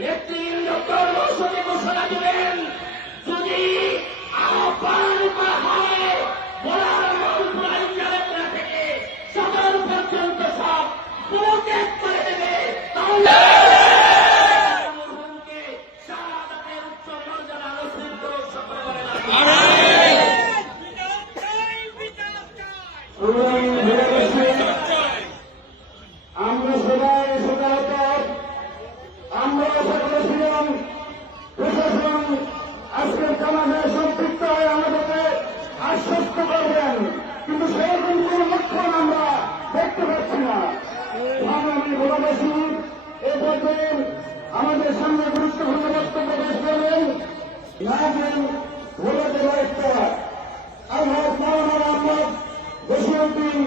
নেতৃবৃন্দ কর্মসূচি ঘোষণা দিলেন যদি আহ্বান করা হয় বলার মন্ত্রণালয় থেকে সদর পর্যন্ত সব প্রত্যেক করে দেবে। তাহলে মরহুমকে শাহাদাতের উচ্চ মর্যাদা নসিব সকল করে করবেন কিন্তু সেরকম কোন লক্ষণ আমরা দেখতে পাচ্ছি না। আমি ভোলাবাসী এ পর্যায়ে আমাদের সামনে গুরুত্বপূর্ণ বক্তব্য পেশ করবেন নায়কেন ভোলা জেলা আল্লাহ মাওলানা আহমদ বসিরুদ্দিন